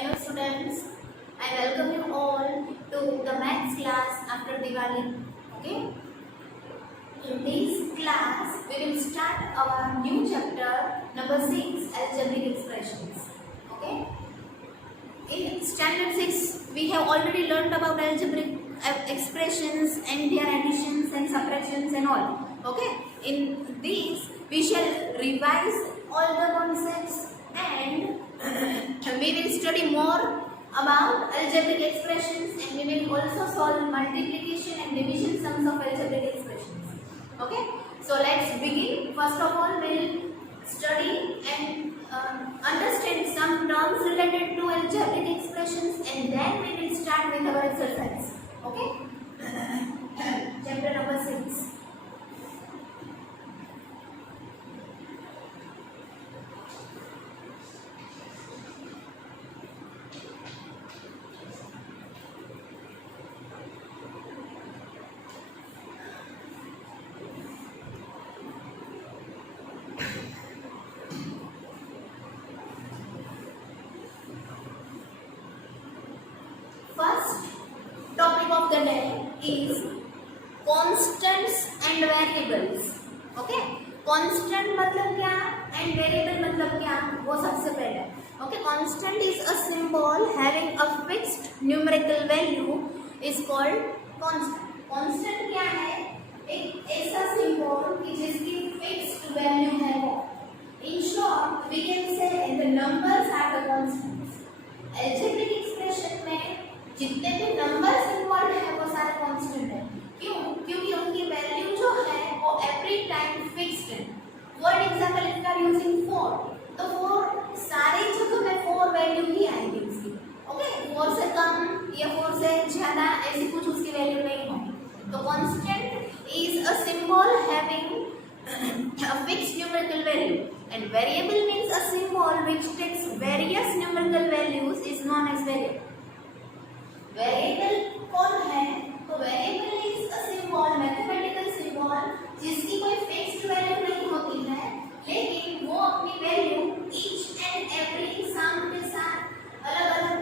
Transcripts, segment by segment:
Hello students, I welcome you all to the maths class after Diwali. Okay. In this class, we will start our new chapter number 6, algebraic expressions. Okay. In standard 6, we have already learned about algebraic expressions and their additions and subtractions and all. Okay. In these, we shall revise all the concepts and we will study more about algebraic expressions and we will also solve multiplication and division sums of algebraic expressions. Okay. So let's begin. First of all, we will study and understand some terms related to algebraic expressions and then we will start with our exercise. Okay. Chapter number 6. First topic of the day is constants and variables. Okay, constant मतलब क्या and variable मतलब क्या, वो सबसे पहले. Okay, constant is a symbol having a fixed numerical value is called constant. Constant क्या है? एक ऐसा symbol कि जिसकी fixed value है वो. In short, we can say the numbers are the constants. Algebraic expression में जितने भी नंबर्स इन्वॉल्व है वो सारे कांस्टेंट है. क्यों? क्योंकि उनकी वैल्यू जो है वो एवरी टाइम फिक्स्ड है. For example if you are using 4 तो 4 सारी जगह में 4 वैल्यू ही आएगी उसकी. ओके, 4 से कम या 4 से ज्यादा ऐसी कुछ उसकी वैल्यू नहीं होगी. तो constant is a symbol having a fixed numerical value and variable means a symbol which takes various numerical values is known as variable. Variable कौन है? तो variable is a symbol, mathematical symbol जिसकी कोई फिक्स्ड वैल्यू नहीं होती है लेकिन वो अपनी value each and every sum के साथ अलग-अलग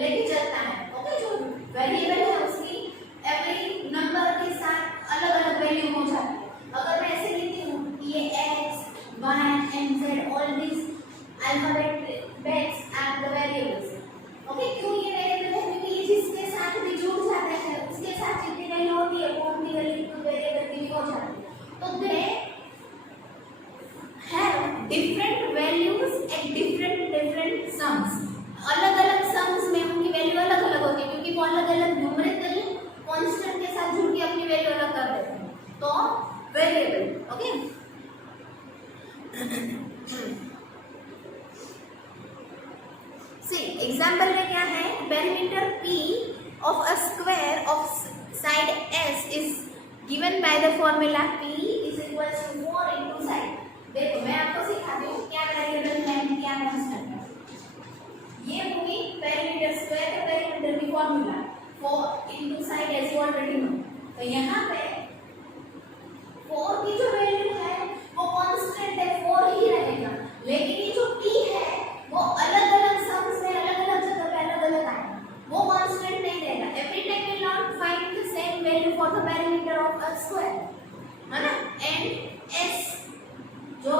लेके चलता है. ओके, जो वेरिएबल है उसकी एवरी नंबर के साथ अलग-अलग वैल्यू हो जाती है. अगर मैं ऐसे लिखती हूँ ये x, y and z all these alphabets are the variables. Okay, क्यों ये वेरिएबल है? क्योंकि ये जिसके साथ भी जुड़ जाते हैं उसके साथ जितनी वैल्यू होती है वो उनकी वैल्यू वेरिएबल की हो जाती है. तो they have different values at different sums. अलग-अलग सम्स में उनकी वैल्यू अलग-अलग होती है क्योंकि वो अलग-अलग न्यूमेरिकल कांस्टेंट के साथ जुड़ के अपनी वैल्यू अलग कर देते हैं. तो वेरिएबल. ओके, एग्जाम्पल में क्या है? Perimeter P of a square of side S is given by the formula P is equal to 4 into side. देखो मैं आपको सिखाती हूँ क्या वेरिएबल है क्या कांस्टेंट है. ये होगी पेरीमीटर स्क्वायर का पेरीमीटर की फॉर्मूला 4 into side as you already know. तो यहाँ पे 4 की जो वैल्यू है वो कांस्टेंट है, 4 ही रहेगा. लेकिन ये जो P है वो अलग-अलग सम्स में अलग-अलग जगह पे अलग-अलग आएगा, वो कांस्टेंट नहीं रहेगा. Every time we will not find the same value for the perimeter of a square, है ना. एंड एस जो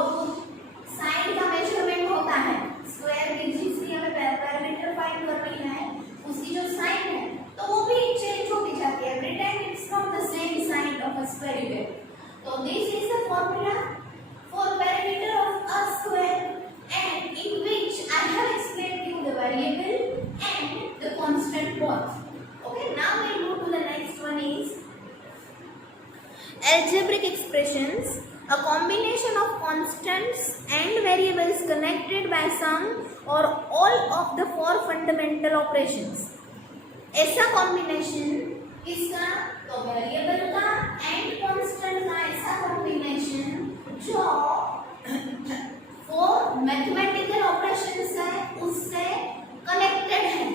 साइड का मेजरमेंट होता है स्क्वायर की, जिसकी हमें पेरीमीटर फाइंड करनी है उसकी जो साइड है तो वो भी चेंज होती जाती है. Every time it's not the same side of a square. तो this is the formula for perimeter of a square and in which I have explained you the variable and the constant both. Okay, now we move to the next one is algebraic expressions, a combination of constants and variables connected by some or all of the four fundamental operations. ऐसा combination किसका? तो variable का and constant का ऐसा combination जो four mathematical operations है उससे कनेक्टेड है.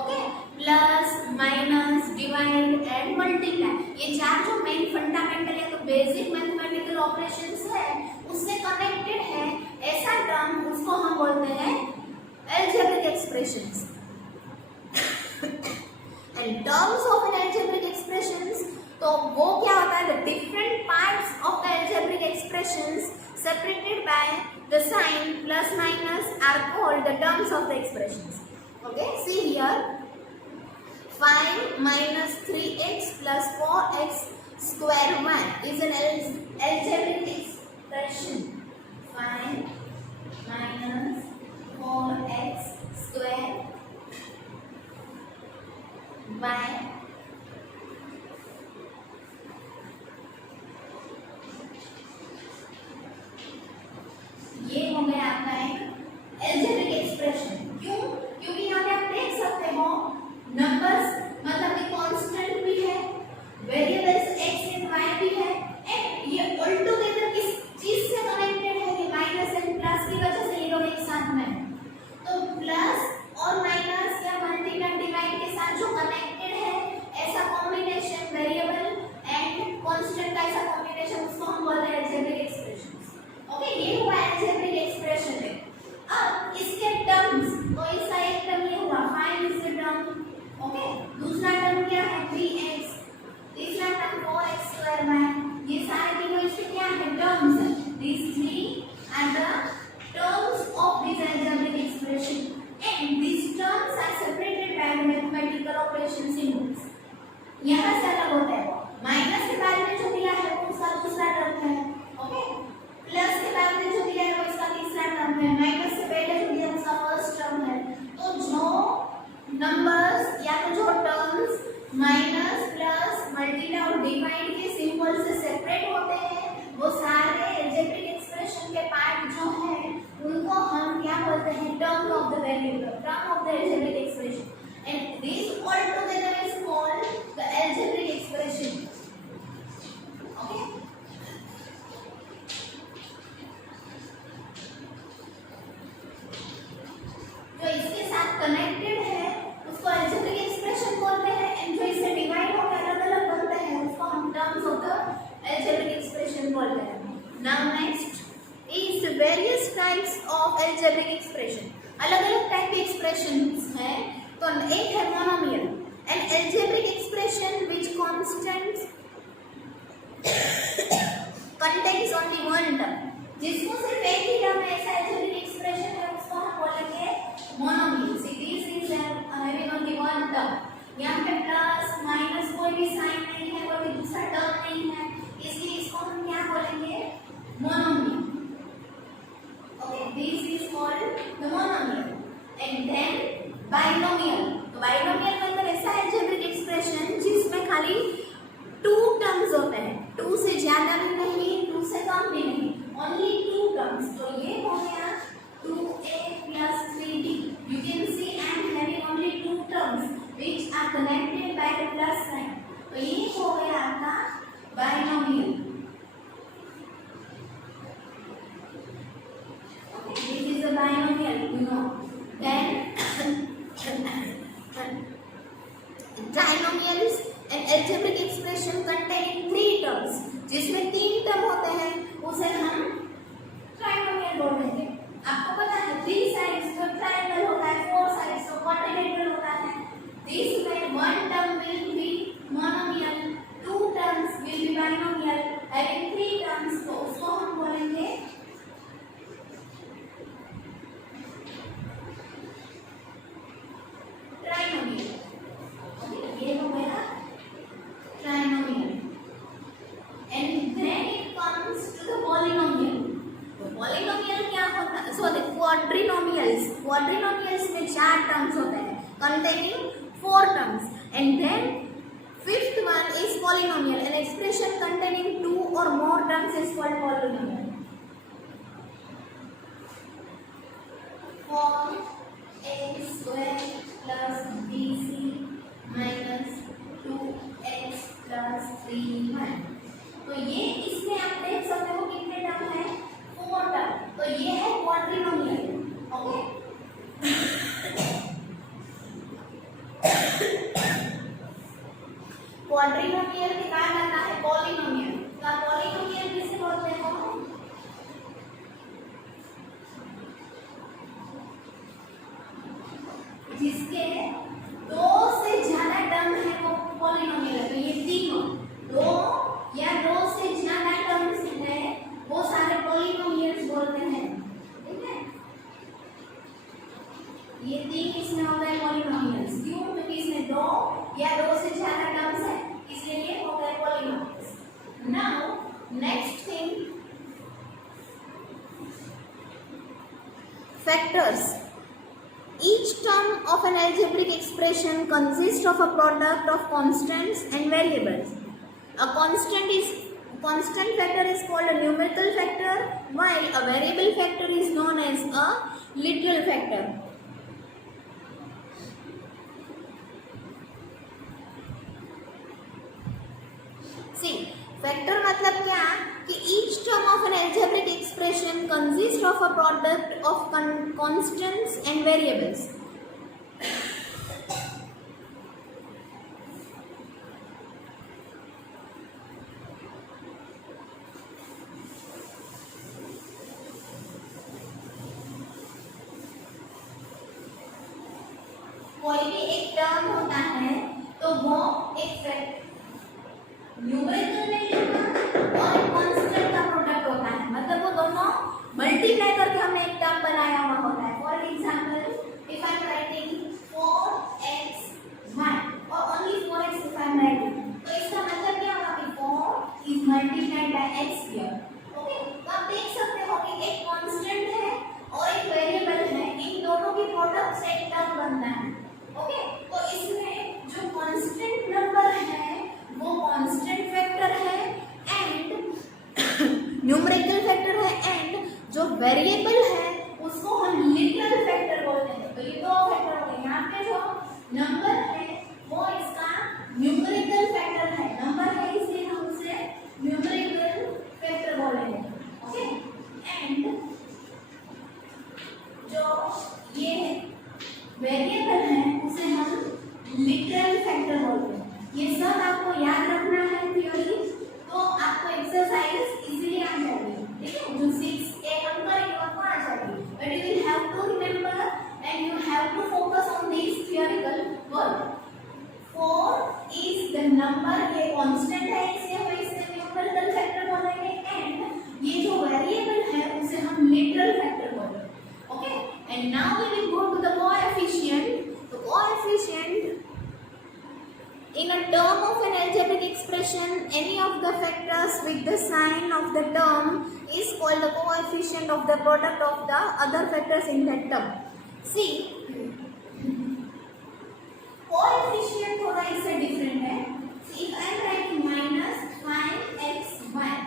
Okay, plus minus divide and multiply, ये चार जो मेन फंडामेंटल है तो बेसिक मैथमेटिकल ऑपरेशंस है उससे कनेक्टेड है. ऐसा टर्म उसको हम बोलते हैं algebraic expression. expressions. And terms of an algebraic expressions, तो वो क्या होता है, the different parts of the algebraic expressions separated by the sign plus minus are called the terms of the expressions. Okay, see here, 5 minus 3x plus 4x square 1 is an algebraic expression. 5 minus 4x square 1 ये हो गया आपका एक algebraic expression. क्यों? क्योंकि यहाँ पे आप देख सकते हो नंबर्स मतलब कि कांस्टेंट भी है, वेरिएबल्स x एंड y भी है, एंड ये ऑल टुगेदर किस चीज से कनेक्टेड है, ये माइनस एंड प्लस की वजह से ये लोग एक साथ में हैं. तो प्लस और माइनस या मल्टीप्लाई डिवाइड के साथ जो कनेक्टेड है ऐसा कॉम्बिनेशन, वेरिएबल एंड कांस्टेंट का ऐसा कॉम्बिनेशन, उसको हम बोलते हैं algebraic expressions. ओके, ये हुआ algebraic expression है. अब इसके टर्म्स, तो इसका एक टर्म ये हुआ 5 इज द टर्म. ओके, दूसरा टर्म क्या है 3x, तीसरा टर्म 4x स्क्वायर y. ये सारे तीनों इसके क्या है, टर्म्स है. these three are the terms of this algebraic expression and these terms are separated by mathematical operation symbols. यहाँ से अलग होता है. माइनस के बाद में जो दिया है वो उसका दूसरा टर्म है. ओके, प्लस के बाद में जो दिया है वो इसका तीसरा टर्म है, माइनस से पहले जो दिया है उसका फर्स्ट टर्म है. तो जो नंबर्स या तो जो टर्म्स माइनस प्लस मल्टीप्लाई और डिवाइड के सिंबल से सेपरेट होते हैं वो सारे algebraic expression के पार्ट जो हैं उनको हम क्या बोलते हैं, term of the variable, term of the algebraic expression, and this all together is called the algebraic expression. Okay, जो इसके साथ कनेक्टेड है उसको algebraic expression बोलते हैं, एंड जो इससे डिवाइड होकर अलग-अलग बनते हैं उसको हम terms of the algebraic expression बोलते हैं. Now next is the various types of algebraic expression. अलग-अलग टाइप के एक्सप्रेशंस हैं. तो एक है monomial, an algebraic expression which constants contains only one term. जिसको सिर्फ एक ही टर्म ऐसा algebraic expression है उसको हम बोलेंगे monomial. See, this is having only one term. यहाँ पे प्लस माइनस कोई भी साइन नहीं है, कोई भी दूसरा टर्म नहीं है, इसलिए इसको हम क्या बोलेंगे, monomial. Okay, this is called the monomial. And then binomial. तो binomial मतलब ऐसा algebraic expression जिसमें खाली 2 terms होते हैं, 2 से ज्यादा भी नहीं, 2 से कम भी नहीं, only 2 terms. तो ये हो गया 2a plus 3b. You can see I am having only 2 terms which are connected by the plus sign. तो ये हो गया आपका binomial. This is a binomial, you know. Then trinomial is an algebraic expression containing 3 terms. जिसमें 3 टर्म होते हैं उसे हम ट्राइनोमियल बोल देंगे. आपको पता है 3 साइड्स तो ट्रायंगल होता है, 4 साइड्स तो क्वाड्रिलेटरल होता है. This way one term will be monomial, 2 terms will be binomial, having 3 terms तो उसको हम बोलेंगे ट्राइनोमियल. ये हो गया trinomial. And then it comes to the polynomial. तो polynomial क्या होता है, सॉरी quadrinomials. Quadrinomials में 4 terms होते हैं containing 4 terms. And then fifth one is polynomial. An expression containing 2 or more terms is called polynomial. 4x square plus bc minus 2x plus 3y. तो ये इसमें आप देख सकते हो कितने टर्म है, 4 टर्म. तो ये है क्वाड्रिनोमियल. ओके, क्वाड्रिनोमियल के क्या करना है, पॉलिनोमियल का. पॉलिनोमियल किसे बोलते हैं, जिसके दो से ज्यादा टर्म है वो पॉलिनोमियल है। तो ये तीनों दो या दो से ज्यादा टर्म्स है वो सारे पॉलिनोमियल्स बोलते हैं। ठीक है, ये तीन इसमें होता है पॉलिनोमियल्स। क्यों? क्योंकि इसमें दो या दो से ज्यादा टर्म्स है, इसलिए ये होता है polynomials. Now next thing, factors. Each term of an algebraic expression consists of a product of constants and variables. A constant factor is called a numerical factor, while a variable factor is known as a literal factor. See, factor मतलब क्या कि each term of an algebraic expression consists of a product of constants and variables. कोई भी एक टर्म होता है तो वो एक न्यूमेरिकल वैल्यू का और कांस्टेंट का प्रोडक्ट होता है। मतलब वो दोनों मल्टीप्लाई करके हमें एक टर्म बनाया हुआ होता है। For example, if I am writing 4x1 और only 4x if I am writing, तो इसका मतलब क्या होगा कि 4 is multiplied by x here. Okay, तो आप देख सकते हो कि एक कांस्टेंट है और एक वेरिएबल है, इन दोनों की प्रोडक्ट से एक टर्म बनता है। ओके, तो इसमें जो कांस्टेंट नंबर है वो कांस्टेंट फैक्टर है एंड न्यूमेरिकल फैक्टर है, एंड जो वेरिएबल है उसको हम लिटरल फैक्टर बोलते हैं। तो ये दो फैक्टर हो गए। यहाँ पे जो नंबर है वो इसका न्यूमेरिकल फैक्टर है, नंबर है इसलिए हम उसे न्यूमेरिकल फैक्टर बोलेंगे। ओके, एंड जो ये वेरिएबल है उसे हम लिटरल फैक्टर बोलते हैं। ये सब आपको याद रखना है थ्योरी, तो आपको एक्सरसाइज इजीली आ जाएगी। ठीक है, जो 6 एक हम करेंगे आपको आ जाएगी, but you will have to remember and you have to focus on this theoretical work. 4 is the number, ये कांस्टेंट है इसलिए हम इसे न्यूमेरिकल फैक्टर बोलेंगे, एंड ये जो वेरिएबल है उसे हम लिटरल फैक्टर बोलेंगे। Okay, and now we will go to the coefficient. तो coefficient in a term of an algebraic expression, any of the factors with the sign of the term is called the coefficient of the product of the other factors in that term. See, coefficient थोड़ा इससे different है। See, if I am writing -5x1,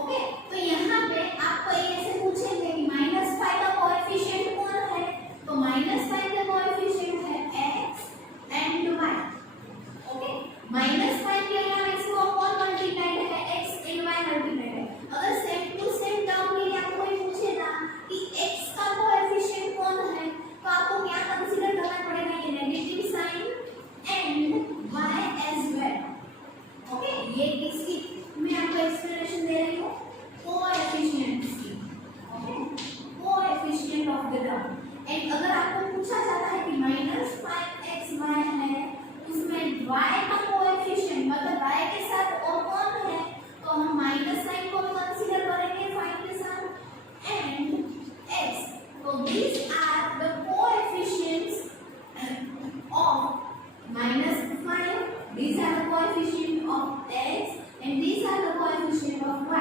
okay, तो यहाँ पे आपको ऐसे पूछेंगे कि -5 का coefficient कौन है? तो -5 का coefficient है x and y। -5 के अलावा इसको कौन मल्टीप्लाइड है? x and y मल्टीप्लाइड है। अगर सेम टू सेम टर्म के लिए आपको ये पूछेगा कि x का कोएफिशिएंट कौन है, तो आपको क्या कंसीडर करना पड़ेगा? ये negative sign and y as well. Okay, ये किसकी मैं आपको एक्सप्लेनेशन दे रही हूँ, कोएफिशिएंट्स की। Okay, coefficient of the term. And अगर आपको पूछा जाता है कि -5xy है, उसमें y का कोएफिशिएंट मतलब y के साथ और कौन है, तो हम -9 को कंसीडर करेंगे 5 के साथ एंड x। तो these are the coefficients of -5, these are the coefficient of x and these are the coefficient of y।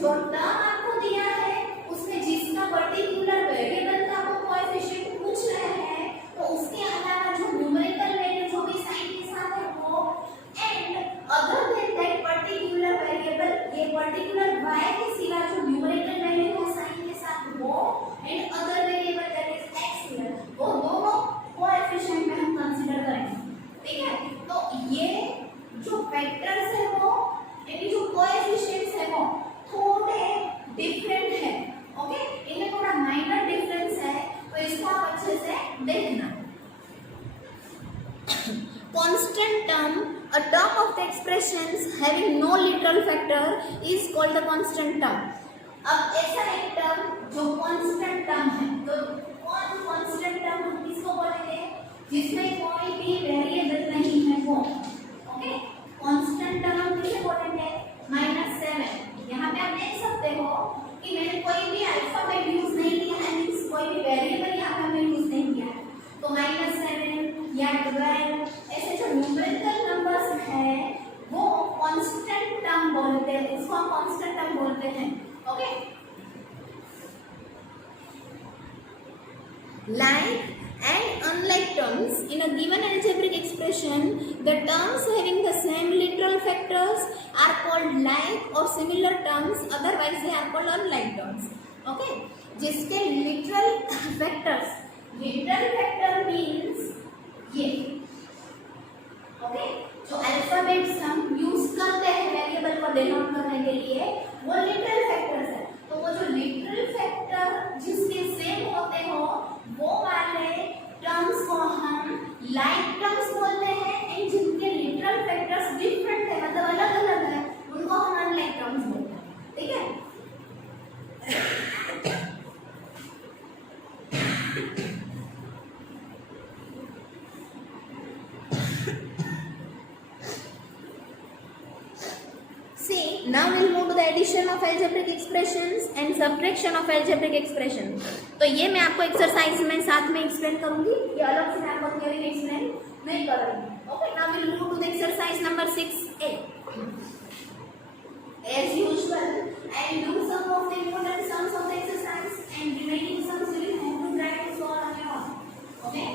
जो टर्म आपको दिया है उसमें जिसका पर्टिकुलर वेरिएबल का आपको कोएफिशिएंट पूछ रहे हैं, तो उसके अलावा जो न्यूमेरिकल वैल्यू जो भी साइन के साथ है वो, and other than that particular variable, ये पर्टिकुलर y के सिवा जो न्यूमेरिकल वैल्यू है साइन के साथ वो, and other variable that is x here, वो दोनों कोएफिशिएंट में हम कंसीडर करेंगे। ठीक है, तो ये जो फैक्टर्स है वो, यानी जो कोएफिशिएंट्स है वो थोड़े डिफरेंट है। ओके, इनमें थोड़ा माइनर डिफरेंस है, तो इसको आप अच्छे से देखना। Constant term, a term of the expressions having no literal factor is called the constant term. अब ऐसा एक टर्म जो constant term है, तो कौन constant term हम किसको बोलेंगे? And unlike terms, in a given algebraic expression, the terms having the same literal factors are called like or similar terms, otherwise they are called unlike terms. Okay, जिसके literal factors, literal factor means ये, okay, जो अल्फाबेट्स हम यूज करते हैं वेरिएबल को डिनोट करने के लिए, वो लिटरल फैक्टर्स है। तो वो जो लिटरल फैक्टर जिसके सेम होते हो वो वाले टर्म्स को हम लाइक टर्म्स बोलते हैं, एंड जिनके लिटरल फैक्टर्स डिफरेंट है, मतलब अलग अलग है, उनको हम अनलाइक टर्म्स बोलते हैं। ठीक है, See, now we'll move to the addition of algebraic expressions and subtraction of algebraic expressions. तो ये मैं आपको एक्सरसाइज में साथ में एक्सप्लेन करूंगी, ये अलग से मैं आपको थ्योरी में एक्सप्लेन नहीं करूंगी। Okay, now we'll move to the exercise number 6A. As usual, I'll do some of the important sums of the exercise and remaining sums you will have to try to solve on your own. Okay?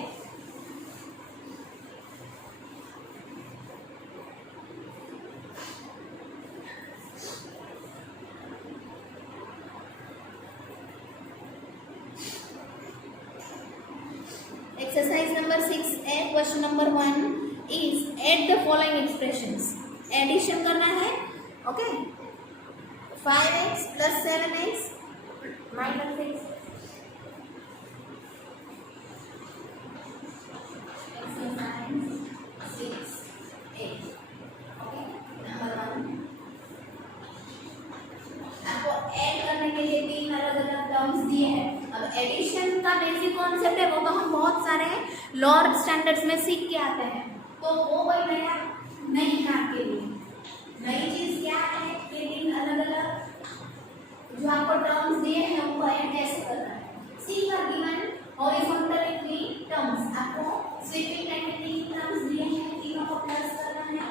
Exercise number 6A, question number 1 is add the following expressions. Addition करना है, okay? 5x plus 7x minus 6. Exercise 6A. Okay, number 1. आपको ऐड करने के लिए 3 अलग अलग टर्म्स दिए हैं। अब एडिशन का बेसिक कॉन्सेप्ट है, वो तो हम बहुत सारे लोअर स्टैंडर्ड्स में सीख के आते हैं, तो वो कोई नया नहीं है आपके लिए। नई चीज क्या है, ये 3 अलग अलग जो आपको टर्म्स दिए हैं उनको ऐड कैसे करना है। सी का गिवन हॉरिजॉन्टल इक्वी टर्म्स, आपको स्वीपिंग एंड 3 टर्म्स दिए हैं, तीनों को प्लस करना है।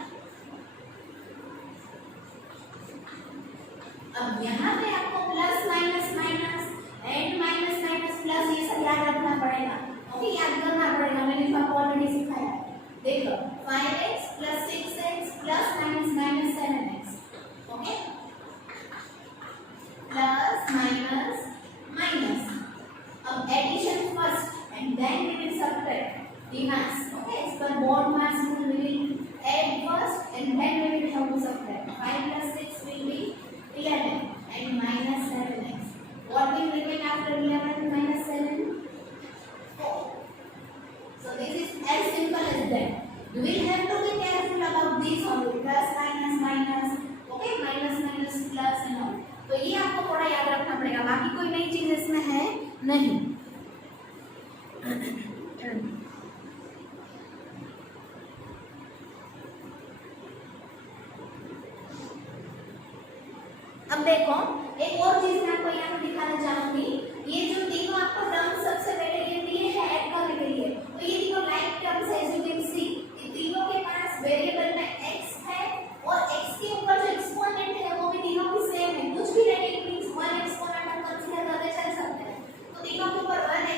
अब यहाँ पे आपको plus minus minus and minus minus plus ये सब याद रखना पड़ेगा। ओके, याद करना पड़ेगा, मैंने आपको ऑलरेडी सिखाया है। देखो 5x plus 6x plus minus 7x, okay, plus minus minus. अब addition first and then we will subtract the mass. Okay, इस पर BODMAS we will add first and then we will have to subtract. 5 plus 6 will be 11 and minus 7x. What will remain after 11 minus 7? 4. So this is as simple as that. You will have to be careful about this only, plus minus minus, okay, minus minus plus and all. तो ये आपको थोड़ा याद रखना पड़ेगा, बाकी कोई नई चीज इसमें है नहीं। अब देखो एक और चीज मैं आपको यहाँ दिखाना चाहूंगी, ये जो तीनों आपको टर्म्स सबसे पहले ये दिए हैं ऐड करने के लिए, तो ये तीनों लाइक टर्म्स है। एज यू कैन सी ये तीनों के पास वेरिएबल में x है और x के ऊपर जो एक्सपोनेंट है वो भी तीनों की सेम है। कुछ भी रहे इट मींस 1 एक्सपोनेंट हम कंसीडर करके चल सकते हैं, तो तीनों के ऊपर 1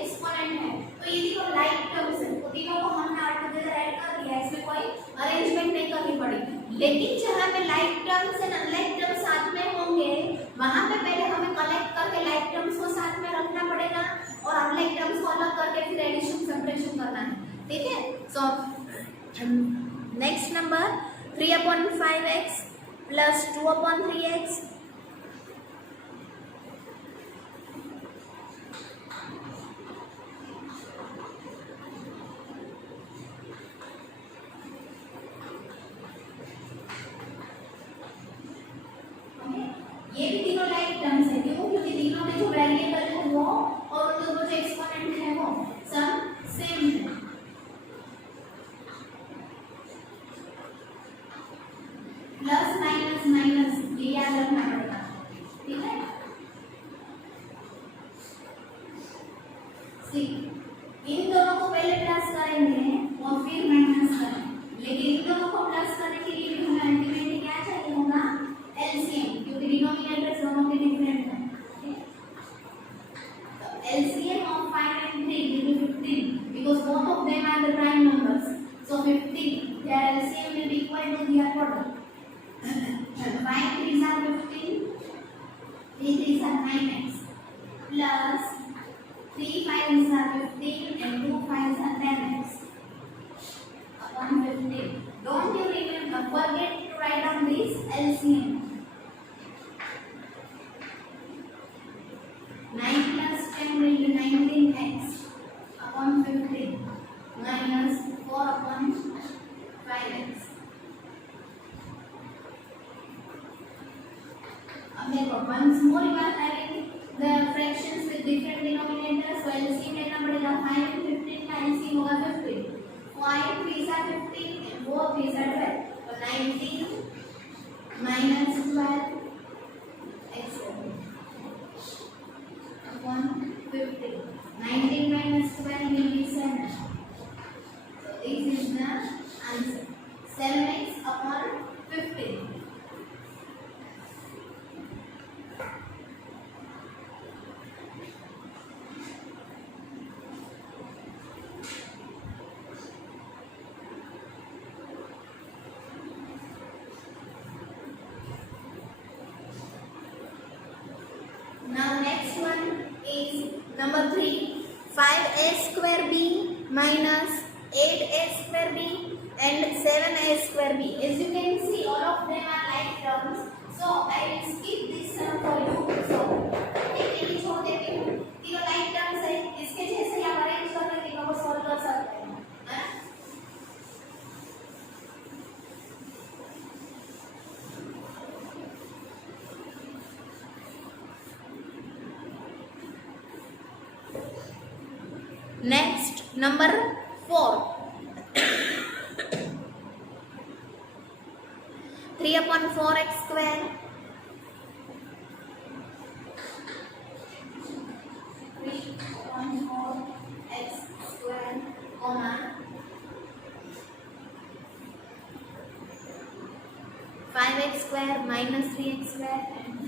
एक्सपोनेंट है, तो ये तीनों लाइक टर्म्स है, तो तीनों को हमने ऑलटुगेदर ऐड कर दिया, इसमें कोई अरेंजमेंट नहीं करनी पड़ेगी। लेकिन जहाँ पे like terms and unlike terms साथ में होंगे, वहां पे पहले हमें कलेक्ट करके लाइक टर्म्स को साथ में रखना पड़ेगा और अनलाइक टर्म्स को अलग करके फिर एडिशन सब्ट्रैक्शन करना है। ठीक है, so next number 3/5x plus 2/3x ये भी तीनों लाइक टर्म्स है। क्यों? क्योंकि तीनों में जो वेरिएबल है वो और उनके जो एक्सपोनेंट है वो सब सेम है। प्लस माइनस माइनस ये याद रखना पड़ेगा। ठीक है, सी इन दोनों को पहले प्लस करेंगे और फिर माइनस करेंगे, लेकिन इन दोनों को प्लस करने के लिए भी हमें अल्टीमेटली क्या चाहिए होगा, एलसीएम, क्योंकि डिनोमिनेटर्स दोनों के डिफरेंट हैं। तो एलसीएम ऑफ 5 and 3 will be because both of them are the prime numbers. So 15, their LCM will be equal to their product. 5 3s are 15, 3 3s are 9x, plus 3 5s are 15 and 2 5s are 10x upon 15. Don't you remember, forget to write down this LCM. 9 plus 10 will be 19x upon 15 minus 4 upon 5x. Once more you are having the fractions with different denominators, so LCM लेना पड़ेगा. 5 and 15 का LCM होगा 15. 5 3s are 15 and 4 3s are 12. So 19 minus 12 x upon 15. 19 minus 12 will be 7. So this is the answer. 7x upon 15. Now next one is number 3. 5a square b minus 8a square b and 7a square b. As you can see, all of them are like terms. So I will skip this sum for you. So एक ही छोड़ देती हूँ. तीनों like terms है. इसके जैसे आप अरेंज करके तीनों को solve कर सकते हैं. Next, number 4. 3 upon 4x square. 3 upon 4x square, comma 5x square minus 3x square and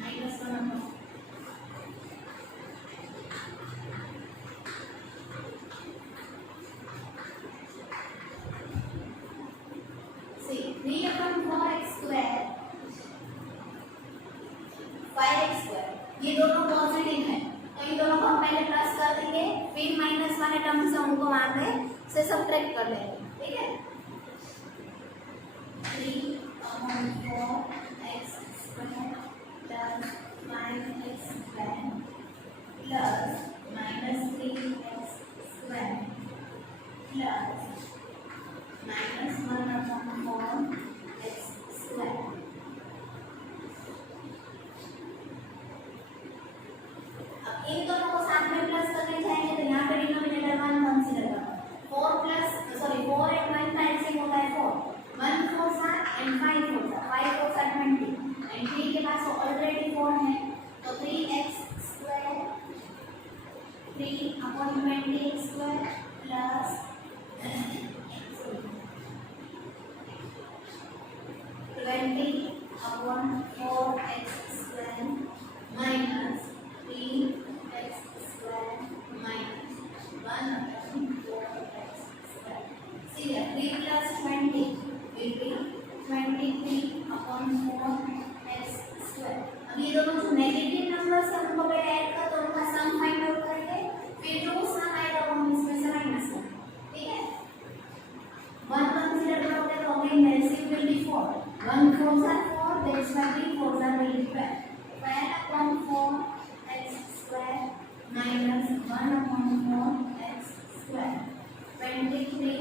minus 1 upon. See, 3 upon 4x square, 5x square, ये दोनों पॉजिटिव है, तो इन दोनों को हम पहले प्लस कर देंगे, फिर माइनस वाले टर्म से उनको वहां से सब्ट्रैक्ट कर लेंगे. ठीक है. 3 upon 4x square plus 5x square plus minus 3x square plus minus 1 upon 4x square. अब इन दोनों को साथ में प्लस करने जाएंगे तो यहाँ पे डिनोमिनेटर 1 कंसीडर करो. 4 प्लस 4 and 1 का एलसीएम होता है 4. 1 4 7 and 5 4 5 4 7 20 and 3 के पास ऑलरेडी 4 है तो 3x square 3 upon 20x square plus 20 upon 4x square minus 3x square minus 1 upon 4x square. See here, 3 plus 20 will be 23 upon 4x square. अब ये दोनों जो नेगेटिव नंबर्स हैं उनको पहले ऐड कर दो, उनका सम फाइंड आउट करेंगे, फिर जो सम आएगा वो हम इसमें से माइनस करेंगे. ठीक है. 1 कंसीडर करोगे तो again LCM will be 4. 1 4s are 4, that's why 3 4s are will be 12. 12 upon 4x square minus 1 upon 4x square. 23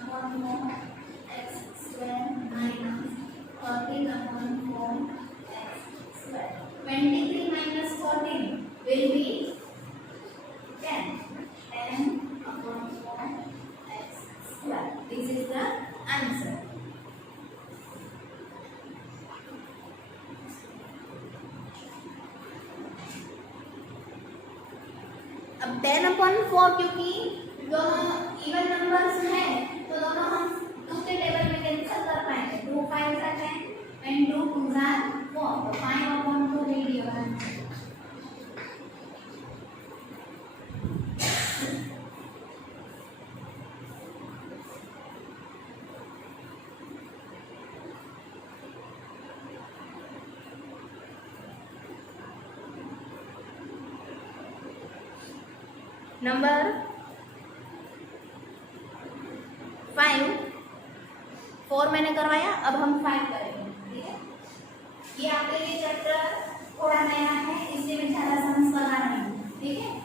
upon 4x square minus 13 upon 4x square. 23 minus 14 will be 10. 10 upon 4x square. This is the answer. अब 10 upon 4 क्योंकि दोनों even numbers हैं तो दोनों हम दूसरे टेबल में कैंसिल कर पाएंगे. 2 5s are 10 and 2 2s are 4. तो 5 upon 2 will be your answer. Number 5, 4 मैंने करवाया, अब हम 5 करेंगे, ठीक है। ये आपके लिए चैप्टर थोड़ा नया है, इसलिए मैं ज़्यादा समझ करना नहीं, ठीक है।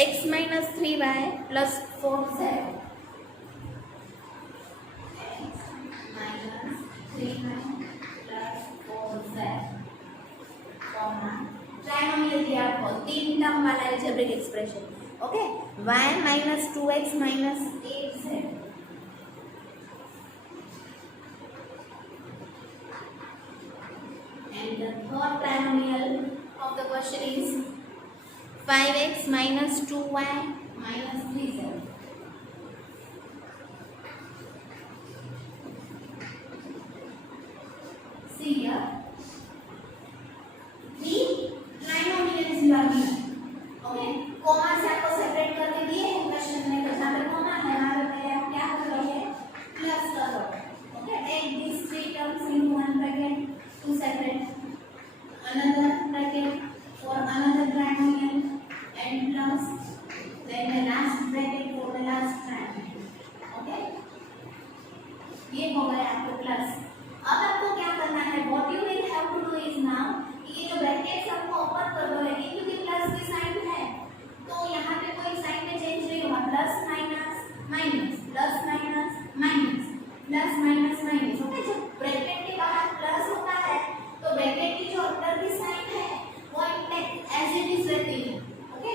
x minus 3y plus 4z, x minus 3y plus 4z, trinomial दिया आपको 3 टर्म वाला algebraic expression, okay. y minus 2x minus 8z, and the third trinomial of the question is 5x minus 2y minus 3z. See here, 3 trinomials you are given. Okay, comma से आपको सेपरेट करके दिए हैं क्वेश्चन में, तो यहाँ पे कॉमा है, यहाँ पे पहले आप क्या कर रहे हैं, प्लस कर रहे हैं। Okay, take these 3 terms into one bracket to separate another bracket for another trinomial and plus then the last bracket for the last trinomial, okay। ये हो गया आपको प्लस। अब आपको क्या करना है, what you will have to do is now, ये जो ब्रैकेट्स आपको ओपन कर दो, लेकिन क्योंकि प्लस की साइन है तो यहाँ पे कोई साइन में चेंज नहीं होगा, plus minus minus plus minus minus plus minus minus, okay. जब ब्रैकेट के बाहर प्लस होता है तो ब्रैकेट की जो अंदर की साइन है वो इंटैक्ट एज इट इज रहती है, okay.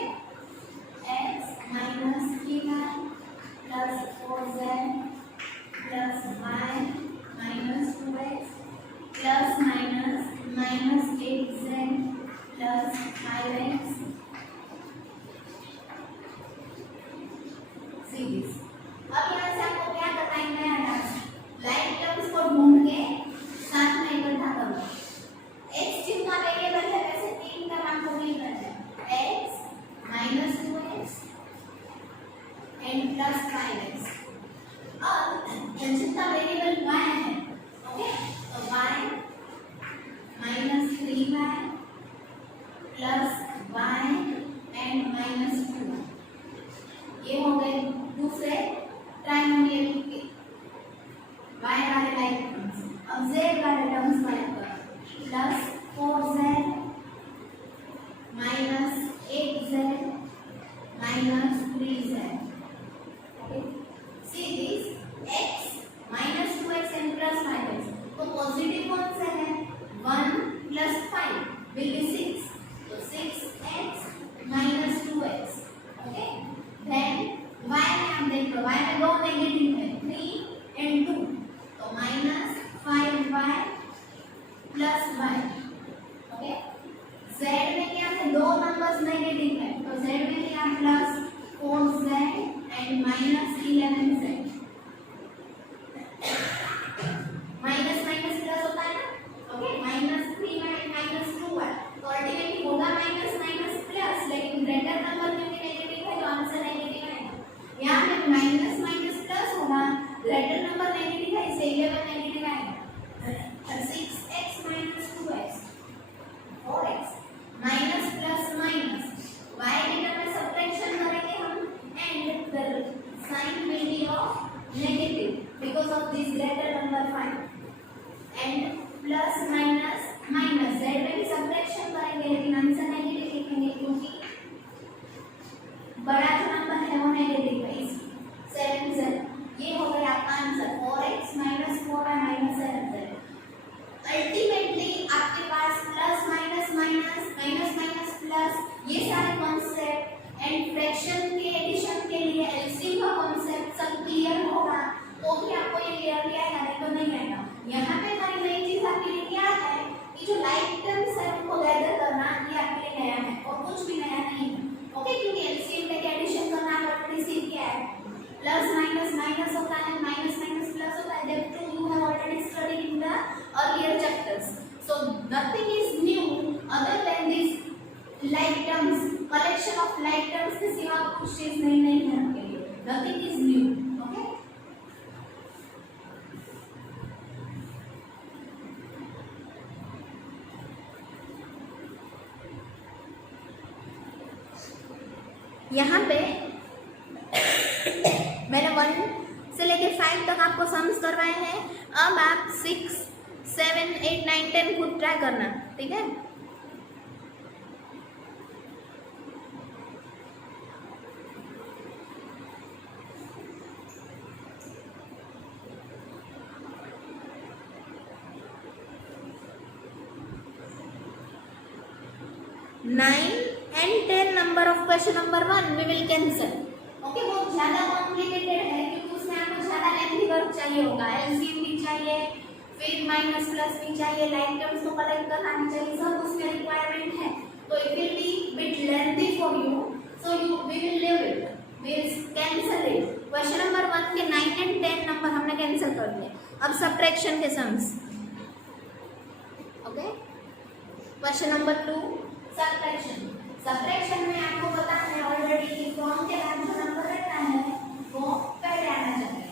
x minus 3y plus 4z plus y minus 2x plus minus minus 8z plus 5x, see this। अब यहाँ से आपको क्या करना है, नया टास्क, लाइक टर्म्स को ढूंढ के साथ में इकट्ठा करो। x जितना वेरिएबल है वैसे 3 का मान को मिल रहा है, x minus 2x and plus 5x। अब जितना वेरिएबल y है, ओके, तो y minus 3y plus y and minus 2, ये हो गए दूसरे ट्राइनोमियल के y वाले लाइक टर्म्स। अब z वाले टर्म्स फाइंड करो, plus 4z minus 8z minus 3z, okay। See this, x minus 2x and plus 5x, तो पॉजिटिव कौन सा है, 1 plus 5 will be 6, तो 6x minus 2x, okay। Then y में आप देखो, y में दो नेगेटिव है, 3 and 2, तो minus 5y plus y, okay। z में क्या है, दो नंबर्स नेगेटिव है, तो z में क्या, plus 4z and minus 11z, minus minus plus होता है ना, okay. Minus 3y minus 2y, तो अल्टीमेटली होगा माइनस माइनस प्लस, लेकिन ग्रेटर नंबर क्योंकि नेगेटिव है तो आंसर नेगेटिव आएगा। यहाँ पे माइनस माइनस प्लस होगा, ग्रेटर नंबर नेगेटिव है इसलिए 11 नेगेटिव आएगा। 6x minus 2x 4x minus plus minus, y की टर्म में सब्ट्रैक्शन करेंगे हम, and the sign will be of negative because of this greater number 5, and plus minus minus, z में भी सब्ट्रैक्शन करेंगे लेकिन आंसर नेगेटिव लिखेंगे क्योंकि बड़ा जो नंबर है वो नेगेटिव है, 7z। ये हो गया आपका answer, 4x minus 4y minus 7z। Ultimately आपके पास plus minus minus minus minus plus, ये सारे कॉन्सेप्ट एंड फ्रैक्शन के एडिशन के लिए एलसीएम का कॉन्सेप्ट सब क्लियर होगा तो भी आपको ये क्लियरली आएगा, नहीं तो नहीं आएगा। यहाँ पे हमारी नई चीज आपके लिए क्या है कि जो लाइक टर्म्स है उनको गैदर करना, ये आपके लिए नया है और कुछ भी नया नहीं है, ओके। क्योंकि एलसीएम लेके एडिशन करना ऑलरेडी सीख गया है, प्लस माइनस माइनस होता है, माइनस माइनस प्लस होता है, that too you have already studied in the earlier chapters, so nothing is new other than this like terms, collection of like terms के सिवा कुछ चीज नहीं है आपके लिए, नथिंग इज न्यू। यहाँ पे मैंने 1 से लेके 5 तक आपको सम्स करवाए हैं। अब आप 6, 7, 8, 9, 10 खुद ट्राई करना, ठीक है। Nine and 10 number of question number 1 we will cancel. Okay, वो ज्यादा कॉम्प्लिकेटेड है क्योंकि उसमें आपको ज्यादा लेंथी वर्क चाहिए होगा, एलसीएम भी चाहिए, फिर माइनस प्लस भी चाहिए, लाइक टर्म्स को कलेक्ट करना भी चाहिए, सब उसमें रिक्वायरमेंट है। तो it will be bit lengthy for you, so you we will leave it, we will cancel it. Question number 1 के 9 एंड 10 नंबर हमने कैंसिल कर दिए। अब सब्ट्रैक्शन के sums. Okay, question number 2 subtraction. Subtraction में आपको पता है ऑलरेडी कि फ्रॉम के बाद जो नंबर रहता है वो पहले आना चाहिए।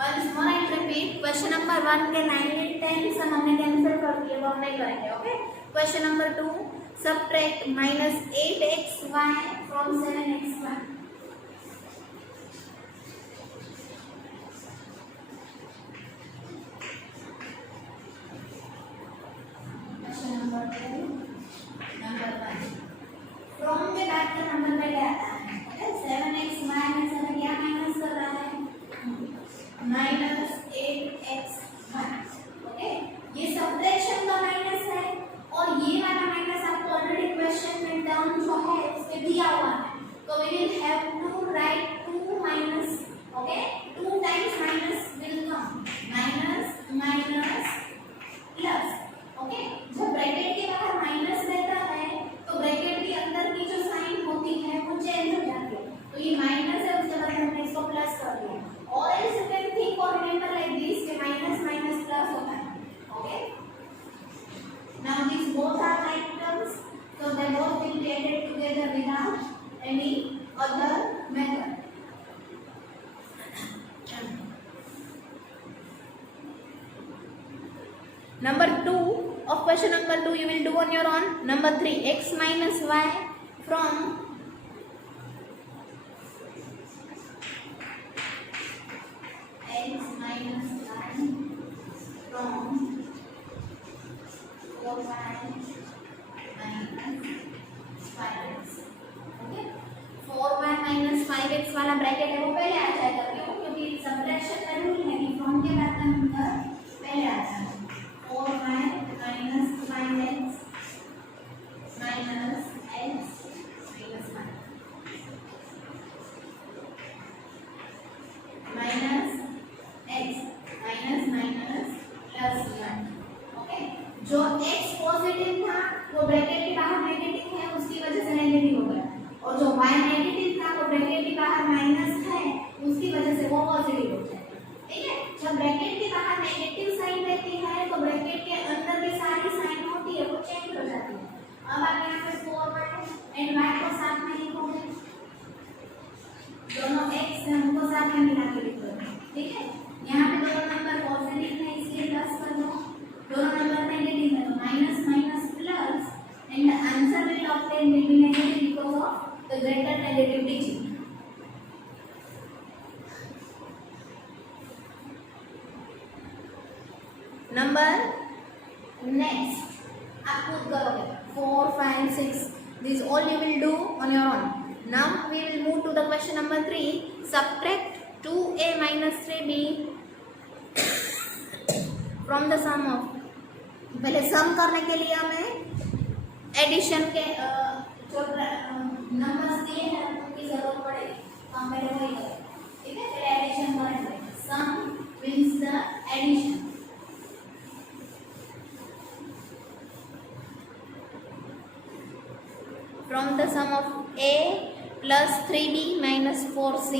Once more I repeat, question number 1 के 9 एंड 10 सब हमने कैंसिल कर दिए, वो हम नहीं करेंगे। Okay, question number 2 subtract -8xy from 7xy। Question number 2 नंबर 1 फ्रॉम के बाद का नंबर पहले आता है। ओके, 7xy में से हमें क्या माइनस कर रहा है? -8xy। ओके, ये सब्ट्रैक्शन का माइनस है और ये वाला माइनस आपको ऑलरेडी क्वेश्चन में टर्म जो है उसमें दिया हुआ है, तो we will have to write 2 minus. Okay, 2 times minus will come, minus minus plus. Okay, जब ब्रैकेट के बाहर माइनस रहता है तो ब्रैकेट के अंदर की जो साइन होती है वो चेंज हो जाती है, तो ये माइनस है, उसके बाद हमने इसको प्लस कर दिया। और else you can think or remember like this कि minus minus plus होता है। Okay, now these both are like terms, so they both will be added together without any other method. Number 2 of question number 2 you will do on your own. Number 3 x minus y from x minus 1 from 4y minus 5x। Okay, 4y minus 5x वाला ब्रैकेट है वो पहले आ जाएगा, क्यों? क्योंकि सब्ट्रैक्शन का रूल है कि फ्रॉम के बाद का नंबर पहले आता है। 4y minus 5x minus x minus 1 minus x minus minus plus 1। ओके, जो x पॉजिटिव था वो ब्रैकेट के बाहर नेगेटिव है, उसकी वजह से नेगेटिव हो गया, और जो y नेगेटिव था वो ब्रैकेट के बाहर माइनस है, उसकी वजह से वो पॉजिटिव हो जाएगा। ठीक है, जब ब्रैकेट के बाहर नेगेटिव साइन रहती है तो ब्रैकेट के अंदर की सारी साइन होती है वो चेंज हो जाती है। अब आप यहाँ पे 4y एंड y को साथ में लिखोगे, दोनों x है उनको साथ में मिला के लिखोगे। ठीक है, यहाँ पे दोनों नंबर पॉजिटिव है इसलिए प्लस कर दो, दोनों नंबर नेगेटिव है तो minus minus plus, and the answer will obtain will be negative because of the greater negative digit. Number next आप खुद करोगे 4, 5, 6, this all you will do on your own. Now we will move to the question number 3 subtract 2a minus 3b from the sum of, पहले sum करने के लिए हमें एडिशन के जो नंबर्स दिए हैं उनकी जरूरत पड़ेगी, तो हम पहले वही करें, ठीक है। पहले एडिशन करेंगे, sum means the addition, from the sum of a plus 3b minus 4c,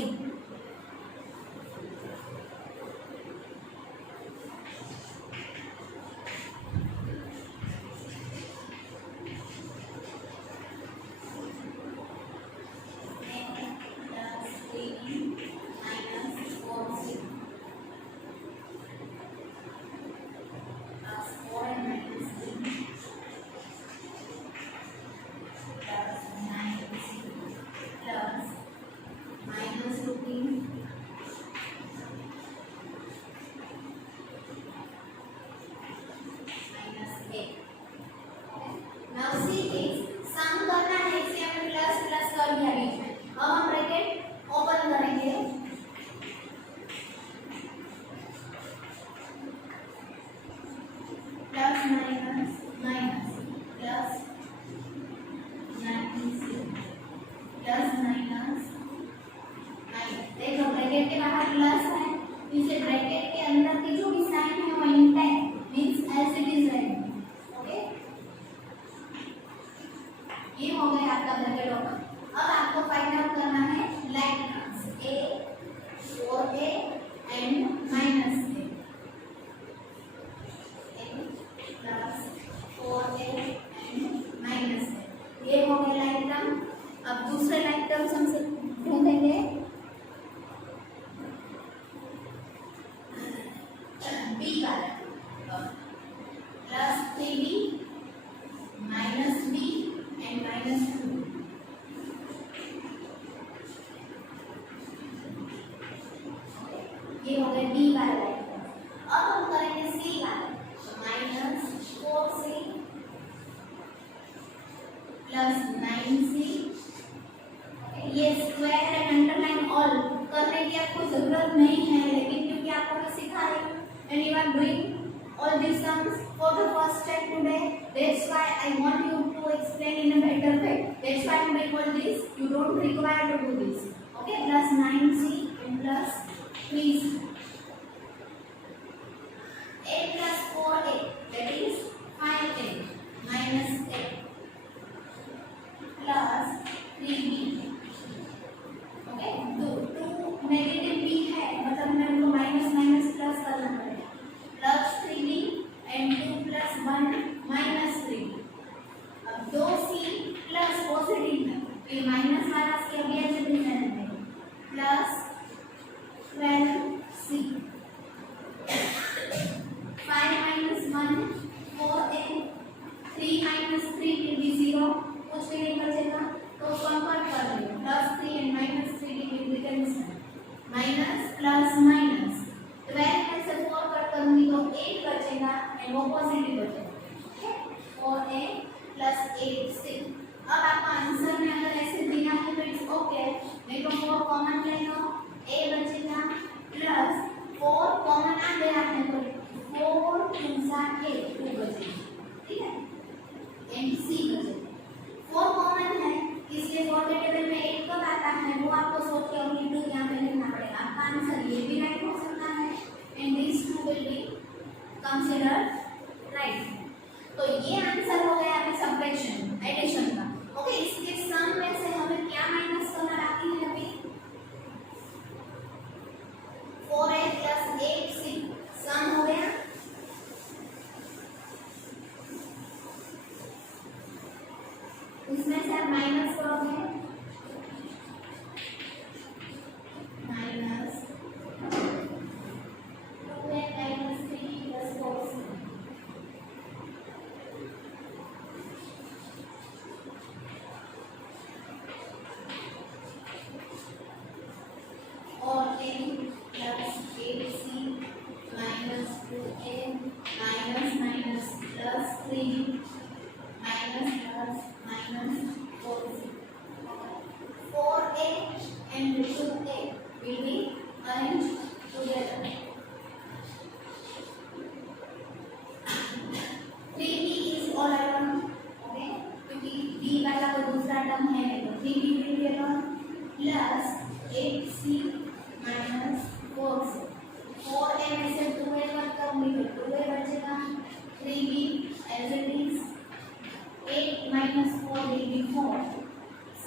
bracket के बाहर प्लस है, इसे ब्रैकेट के अंदर की जो भी साइन है वो intact means as it is रहेगा, ओके। ये हो गया आपका ब्रैकेट ओपन। अब आपको फाइंड आउट करना है like terms a 4a and minus a plus 4a and minus a, ये हो गया लाइक टर्म। अब दूसरे लाइक टर्म्स हमसे ढूंढेंगे, b वाला plus 3b minus b and minus 2, ये हो गया d वाला। अब हम करेंगे c वाला, माइनस 4c प्लस 9c, ये स्क्वायर एंड अंडरलाइन ऑल करने की आपको जरूरत नहीं है, लेकिन क्योंकि आपको मैं सिखा रही हूँ and you are doing all these sums for the first time today, that's why I want you to explain in a better way, that's why I'm doing all this, you don't require to do this, okay। plus 9c and plus 3c, a plus 4a, that is 5a minus a plus 3b, okay। तो negative b है, मतलब मैं उनको minus minus plus करना पड़ेगा, plus 3b and 2 प्लस 1 minus 3b। अब 2c plus positive है, ये माइनस वाला से अभी ऐसे भी रहेंगे, प्लस 12c 5 माइनस 1 4a 3 माइनस 3 will be 0, कुछ भी नहीं बचेगा, तो कंवर्ट कर लो, plus 3 and minus 3 will be cancelled, minus plus minus 12 में से 4 कट करूंगी तो 8 बचेगा एंड वो पॉजिटिव बचेगा, ठीक है। 4a plus 8c। अब आपका आंसर में अगर ऐसे दिया है तो इट्स ओके, नहीं तो 4 कॉमन ले लो, a बचेगा प्लस 4 कॉमन आ गया है तो 4 2 a 2 बचेगा, ठीक है, एंड c बचेगा। 4 कॉमन है इसलिए 4 के टेबल में 8 कब आता है वो आपको सोच के ओनली 2 यहाँ पे लिखना पड़ेगा। आपका आंसर ये भी राइट हो सकता है and this 2 will be considered right. तो ये आंसर हो गया आपके सबट्रैक्शन एडिशन का, ओके। इसके सम में से हमें क्या माइनस करना बाकी है अभी, 4a plus 8c सम हो गया, इसमें से आप माइनस करोगे, minus 2a minus 3 plus 4c करूँगी तो 2a बचेगा, 3b as it is, 8 minus 4 will be 4c.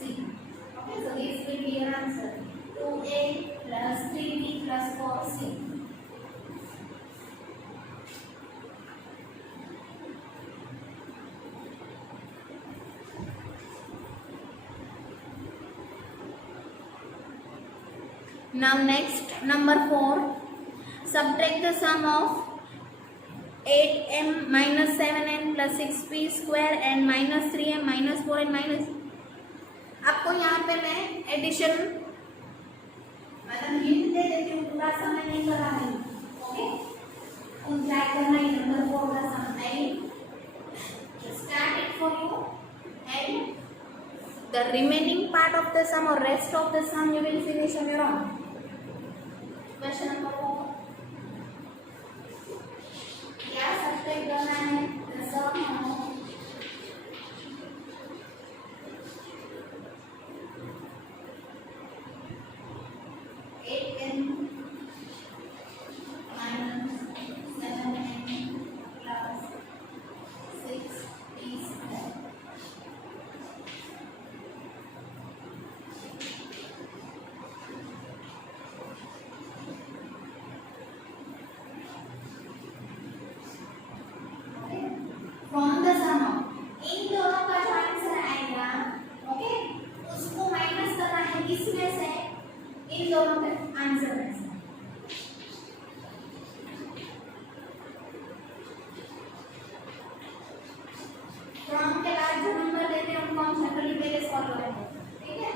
Okay, so this will be your answer, 2a plus 3b plus 4c. Now next, number 4, subtract the sum of 8m minus 7n plus 6p square and minus 3m minus 4n minus, आपको यहाँ पे मैं एडिशन मतलब हिंट दे देती हूँ, पूरा समय नहीं कर रहा है, ओके, ट्राई करना ही नंबर 4 का sum I start it for you and the remaining part of the sum or rest of the sum you will finish on your own. Question number 4, क्या सब्ट्रैक्ट करना है the sum of 8n minus 7n plus 6p square. From the sum of इन दोनों का जो आंसर आएगा, ओके, उसको माइनस करना है किसमें से, इन दोनों के आंसर में से। फ्रॉम के बाद जो नंबर देते हैं उनको हम जनरली पहले सॉल्व करेंगे, ठीक है।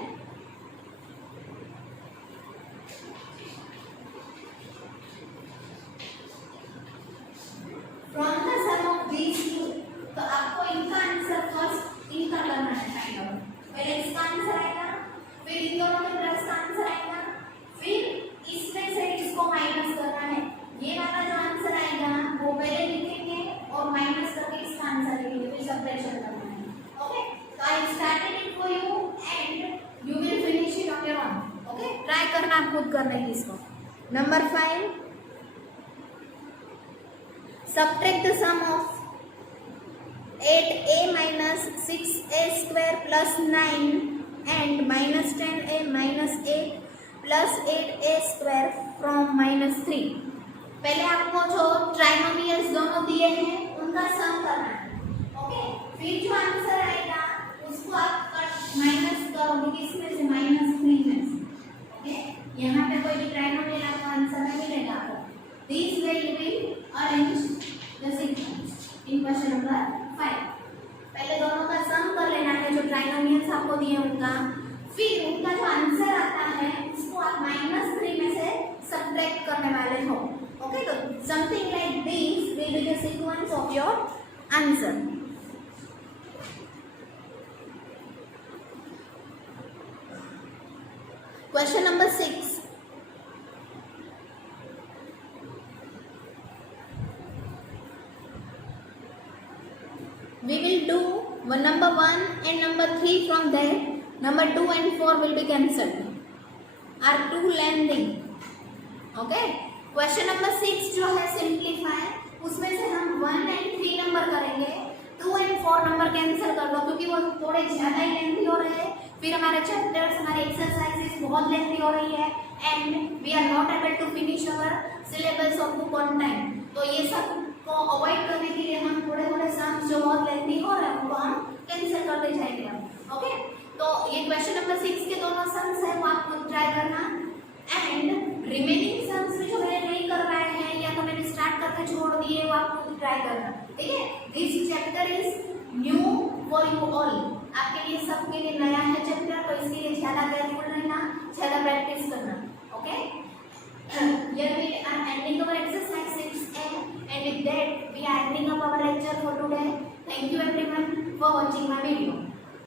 From the sum of these two, तो आपको इनका आंसर फर्स्ट इनका करना है फाइंड आउट, पहले इसका आंसर आएगा, फिर इन दोनों के प्लस का आंसर आएगा, फिर इसमें से इसको माइनस करना है, ये वाला जो आंसर आएगा वो पहले लिखेंगे और माइनस करके इसका आंसर लिखेंगे, फिर सबट्रैक्शन करना है, ओके। तो I started it for you and you will finish it on your own, okay, try करना, आप खुद करना है इसको। नंबर 5, subtract the sum of 8a minus 6a square plus 9 and minus 10a minus 8 plus 8a square from minus 3. पहले आपको जो ट्राइनोमियल्स दोनों दिए हैं उनका सम करना है, ओके, फिर जो आंसर आएगा उसको आप माइनस करोगे किसमें से, माइनस 3 में से, ओके। यहाँ पे कोई भी ट्राइनोमियल आपका आंसर नहीं मिलेगा आपको। This way you will arrange the sequence in question number 5। पहले दोनों का सम कर लेना है जो ट्राइनोमियल्स आपको दिए उनका, फिर उनका जो आंसर आता है उसको आप -3 में से सबट्रैक्ट करने वाले हो, ओके। तो something like this will be the sequence of your answer. Question number 6, we will do number 1 and number 3 from there, number 2 and 4 will be cancelled, are too lengthy, okay। Question number 6 जो है सिंप्लीफाई, उसमें से हम 1 and 3 नंबर करेंगे, 2 and 4 नंबर कैंसिल कर दो क्योंकि वो थोड़े ज़्यादा ही लेंथी हो रहे हैं, फिर हमारे चैप्टर्स हमारे एक्सरसाइजेस बहुत लेंथी हो रही है and we are not able to finish our syllabus of book on time. तो ये सब को अवॉइड करने के लिए हम थोड़े थोड़े सम्स जो बहुत लेंथी हो रहे हैं उनको हम कैंसिल करते जाएंगे, ओके। तो ये क्वेश्चन नंबर 6 के दोनों सम्स है वो आप खुद ट्राई करना एंड रिमेनिंग सम्स में जो मैंने नहीं कर पाए हैं या तो मैंने स्टार्ट करके छोड़ दिए वो आप खुद ट्राई करना, ठीक है। This chapter is new for you all, आपके लिए सबके लिए नया है चैप्टर, तो इसके लिए ज़्यादा केयरफुल रहना, ज़्यादा प्रैक्टिस करना, okay. Here we are ending our exercise 6a and with that we are ending up our lecture for today. Thank you everyone for watching my video.